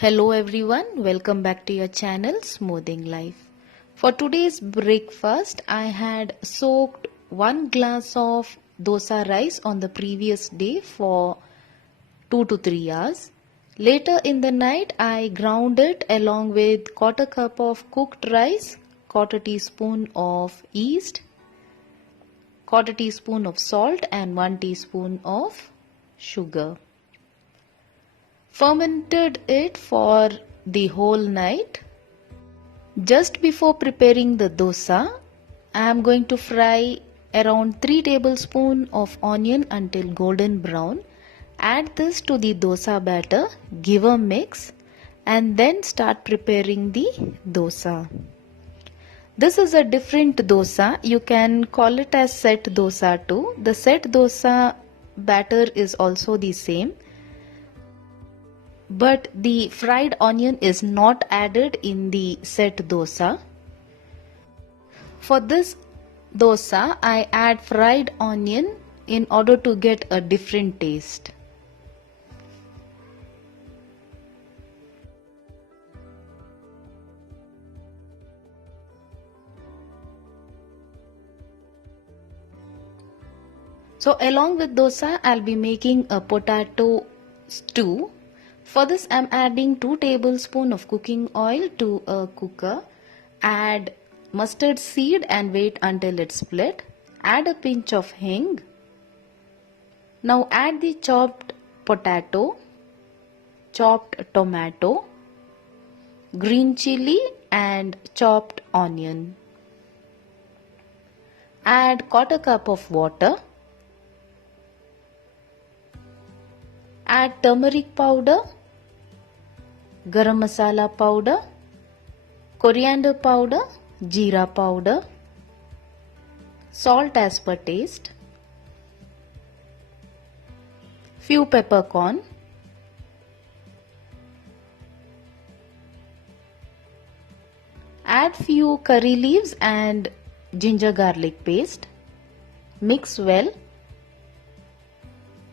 Hello everyone, welcome back to your channel Smoothing Life. For today's breakfast, I had soaked 1 glass of dosa rice on the previous day for 2 to 3 hours. Later in the night, I ground it along with quarter cup of cooked rice, quarter teaspoon of yeast, quarter teaspoon of salt and 1 teaspoon of sugar. Fermented it for the whole night. Just before preparing the dosa, I am going to fry around 3 tablespoons of onion until golden brown. Add this to the dosa batter, give a mix and then start preparing the dosa. This is a different dosa. You can call it as set dosa too. The set dosa batter is also the same, but the fried onion is not added in the set dosa. For this dosa, I add fried onion in order to get a different taste. So along with dosa, I'll be making a potato stew. For this, I'm adding 2 tablespoons of cooking oil to a cooker. Add mustard seed and wait until it's split. Add a pinch of hing. Now add the chopped potato, chopped tomato, green chili and chopped onion. Add quarter cup of water. Add turmeric powder, garam masala powder, coriander powder, jeera powder, salt as per taste, few peppercorn, add few curry leaves and ginger garlic paste, mix well.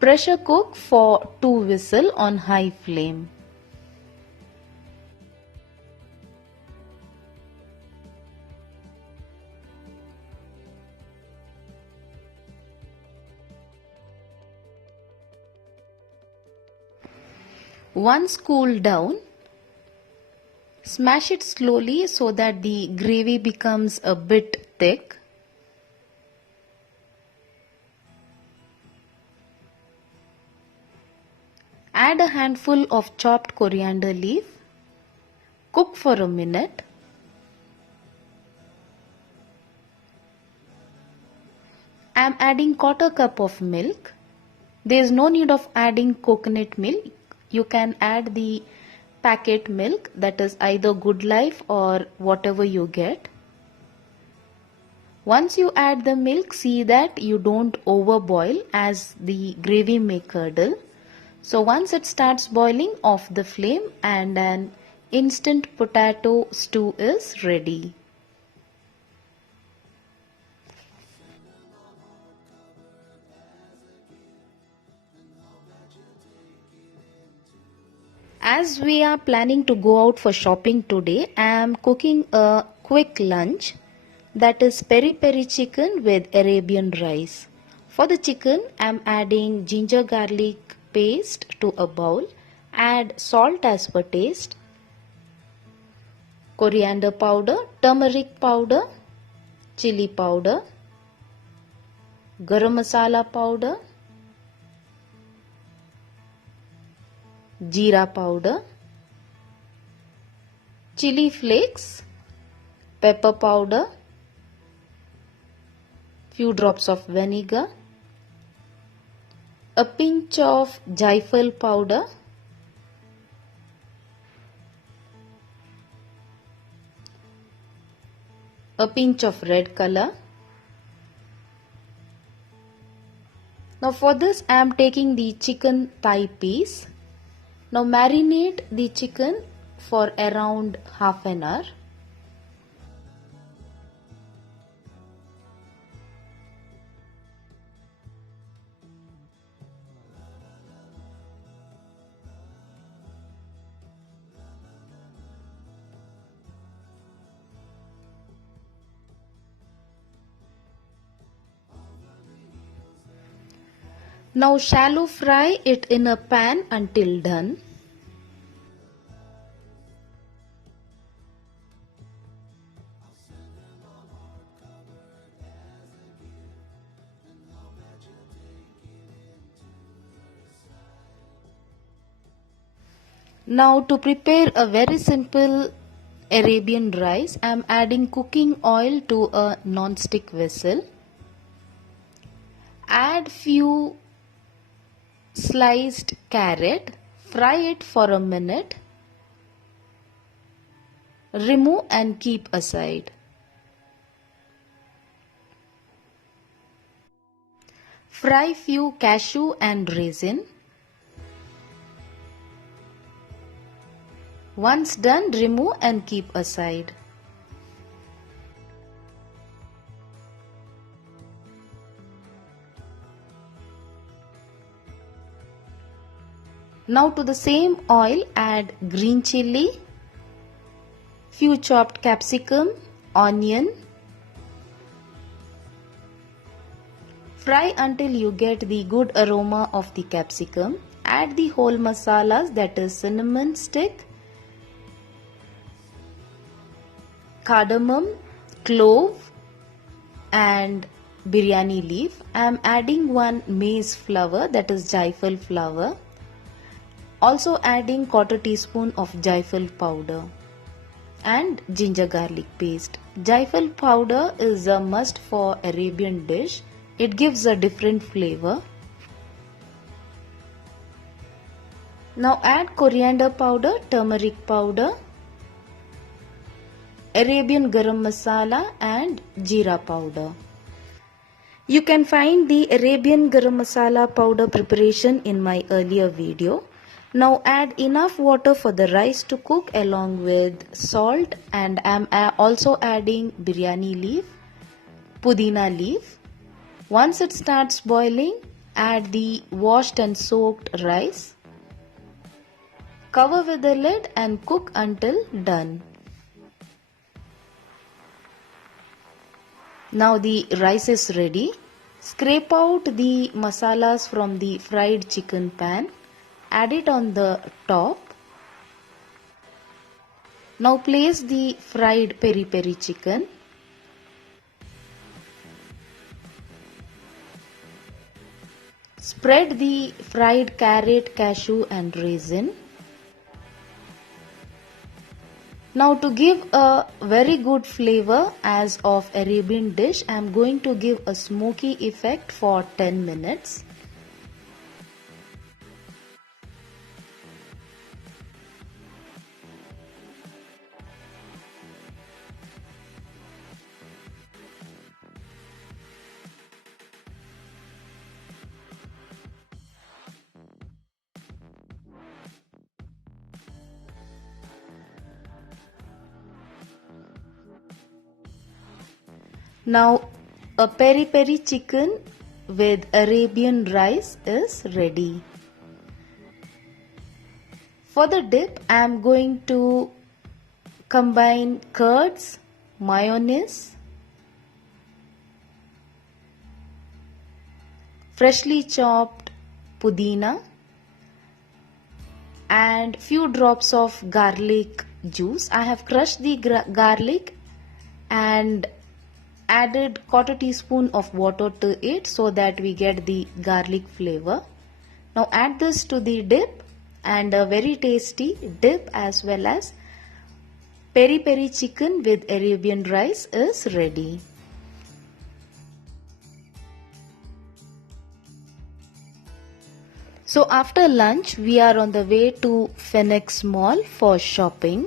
Pressure cook for 2 whistles on high flame. Once cooled down, smash it slowly so that the gravy becomes a bit thick. Add a handful of chopped coriander leaf. Cook for a minute. I am adding quarter cup of milk. There is no need of adding coconut milk. You can add the packet milk, that is either Good Life or whatever you get. Once you add the milk, see that you don't overboil as the gravy may curdle. So once it starts boiling, off the flame and an instant potato stew is ready. As we are planning to go out for shopping today, I am cooking a quick lunch, that is peri peri chicken with Arabian rice. For the chicken, I am adding ginger garlic paste to a bowl. Add salt as per taste, coriander powder, turmeric powder, chili powder, garam masala powder, jeera powder, chili flakes, pepper powder, few drops of vinegar, a pinch of jaifal powder, a pinch of red color. Now for this I am taking the chicken thigh piece. Now marinate the chicken for around half an hour. Now shallow fry it in a pan until done. Now to prepare a very simple Arabian rice, I am adding cooking oil to a non-stick vessel. Add few sliced carrot, fry it for a minute, remove and keep aside. Fry few cashew and raisin. Once done, remove and keep aside. Now to the same oil add green chilli, few chopped capsicum, onion. Fry until you get the good aroma of the capsicum. Add the whole masalas, that is cinnamon stick, cardamom, clove and biryani leaf. I am adding one maize flour, that is jaifal flour. Also adding 1/4 teaspoon of jaifal powder and ginger garlic paste. Jaifal powder is a must for Arabian dish. It gives a different flavor. Now add coriander powder, turmeric powder, Arabian garam masala and jeera powder. You can find the Arabian garam masala powder preparation in my earlier video. Now add enough water for the rice to cook along with salt, and I am also adding biryani leaf, pudina leaf. Once it starts boiling, add the washed and soaked rice. Cover with the lid and cook until done. Now the rice is ready. Scrape out the masalas from the fried chicken pan. Add it on the top. Now place the fried peri peri chicken. Spread the fried carrot, cashew and raisin. Now to give a very good flavor as of Arabian dish, I am going to give a smoky effect for 10 minutes. Now a peri peri chicken with Arabian rice is ready. For the dip, I am going to combine curds, mayonnaise, freshly chopped pudina and few drops of garlic juice. I have crushed the garlic and added 1/4 teaspoon of water to it so that we get the garlic flavor. Now add this to the dip, and a very tasty dip as well as peri peri chicken with Arabian rice is ready. So after lunch we are on the way to Phoenix Mall for shopping.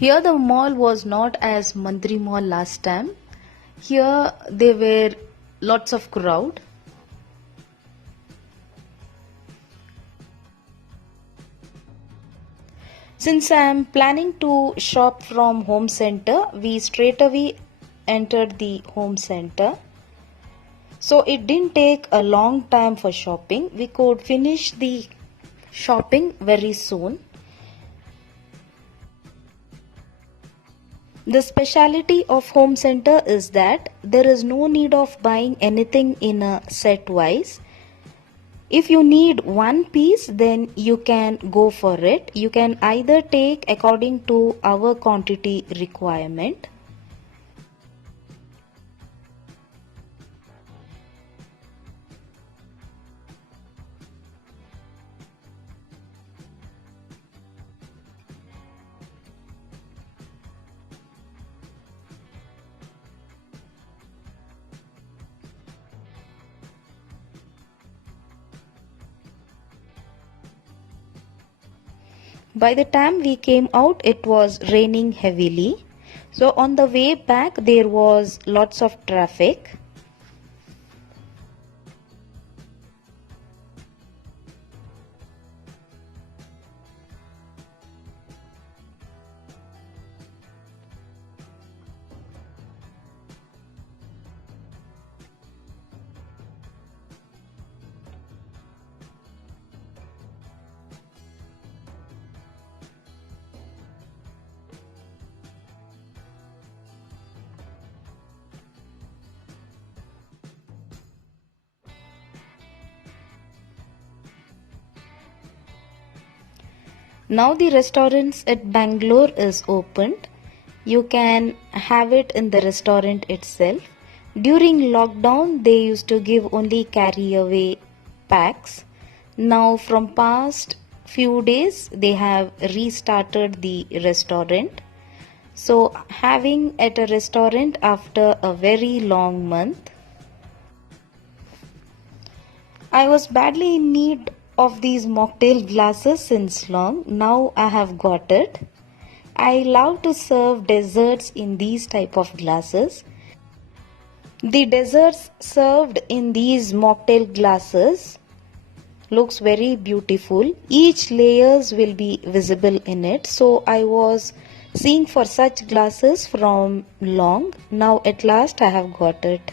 Here the mall was not as Mantri Mall last time. Here there were lots of crowd. Since I am planning to shop from home center, we straight away entered the home center. So it didn't take a long time for shopping. We could finish the shopping very soon. The speciality of home center is that there is no need of buying anything in a set wise. If you need one piece, then you can go for it. You can either take according to our quantity requirement. By the time we came out, it was raining heavily. So on the way back, there was lots of traffic. Now the restaurants at Bangalore is opened. You can have it in the restaurant itself. During lockdown, they used to give only carry away packs. Now from past few days, they have restarted the restaurant. So having at a restaurant after a very long month. I was badly in need of these mocktail glasses since long. Now I have got it. I love to serve desserts in these type of glasses. The desserts served in these mocktail glasses looks very beautiful. Each layers will be visible in it. So I was seeing for such glasses from long. Now at last I have got it.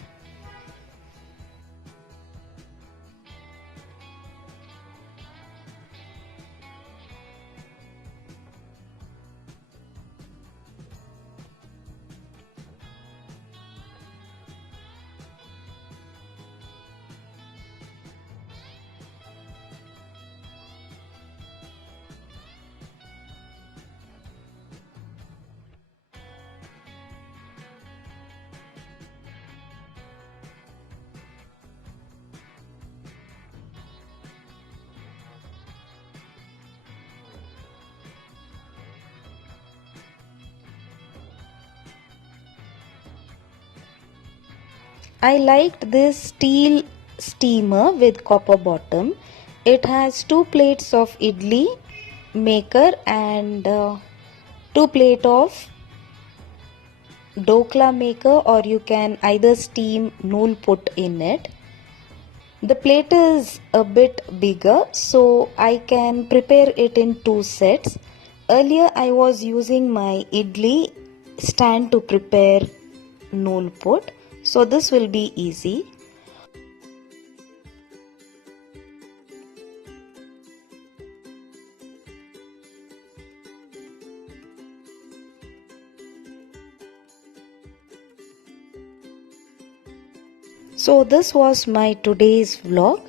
I liked this steel steamer with copper bottom. It has two plates of idli maker and two plate of dokla maker, or you can either steam nool put in it. The plate is a bit bigger, so I can prepare it in two sets. Earlier I was using my idli stand to prepare nool put. So this will be easy. So this was my today's vlog.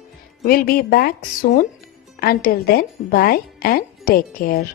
We'll be back soon. Until then, bye and take care.